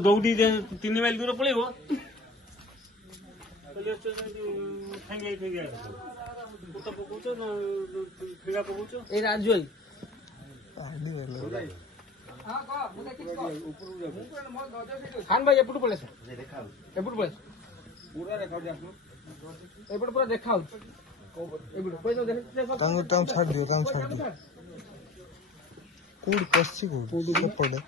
दौड़ी 3 माइल दूर पड़े खान भाई एपटू पड़े पूरा देखा छाड़ दियो कूड़ पस्सी कूड़ सब पड़े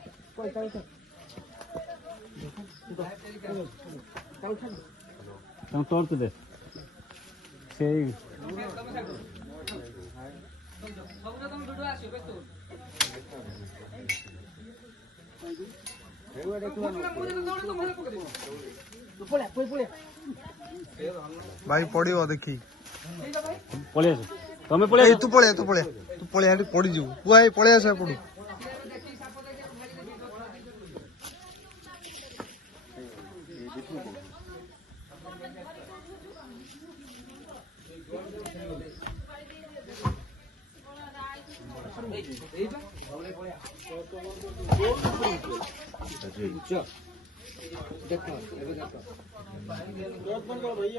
तोड़ दे भाई पड़ो देखी पड़े तमें पड़े तू पड़े पड़ी जीव पुआ पड़े आस पड़ू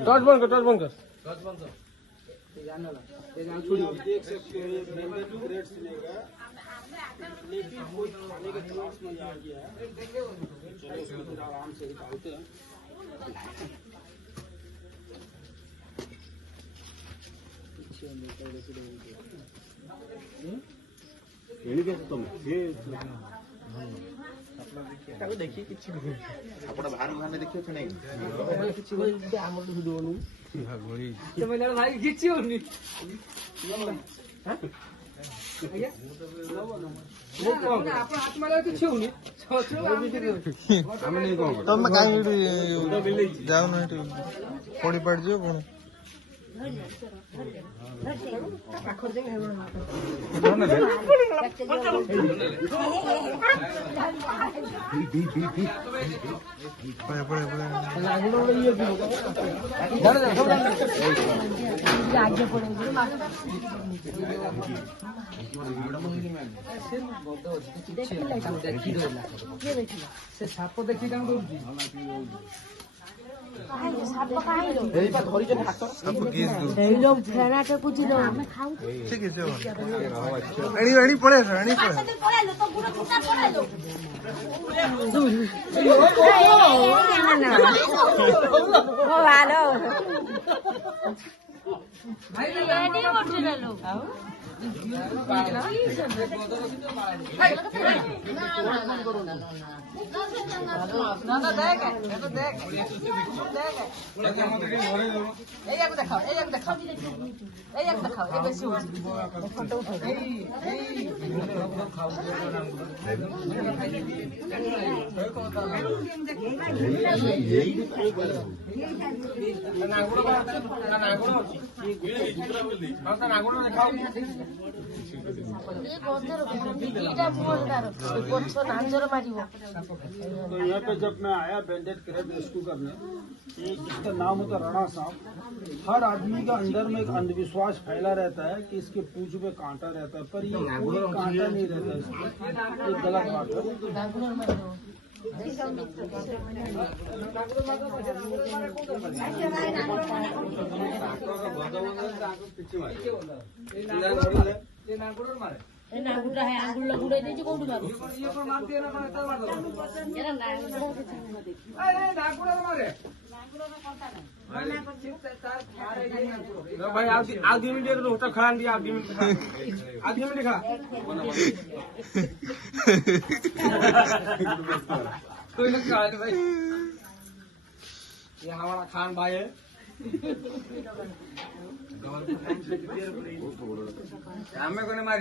टॉर्च बंद कर देखिए भाई किसी तुम कहीं जाओ ना पड़ी पड़ जाओ कौन साप देखी ठीक है पड़े तो यहाँ पे जब मैं आया बैंडेड क्रैब रेस्क्यू करने, इसका नाम होता राणा सांप। हर आदमी का अंदर में एक अंधविश्वास फैला रहता है कि इसके पूंछ में कांटा रहता है, पर ये कोई कांटा नहीं रहता इसमें। ये गलत बात है। नागुड़ा है आंगुल लगुड़ा दे जो कोड मारो ये पर मार दिया ना मार तब मार दो एरा नागुड़ा अरे नागुड़ा मारे नागुड़ा में पता नहीं भाई आधी मिनट दे दो होटल खा दिया आधी मिनट खा कोई ना खा भाई ये हमारा खान भाई है हमें को मारी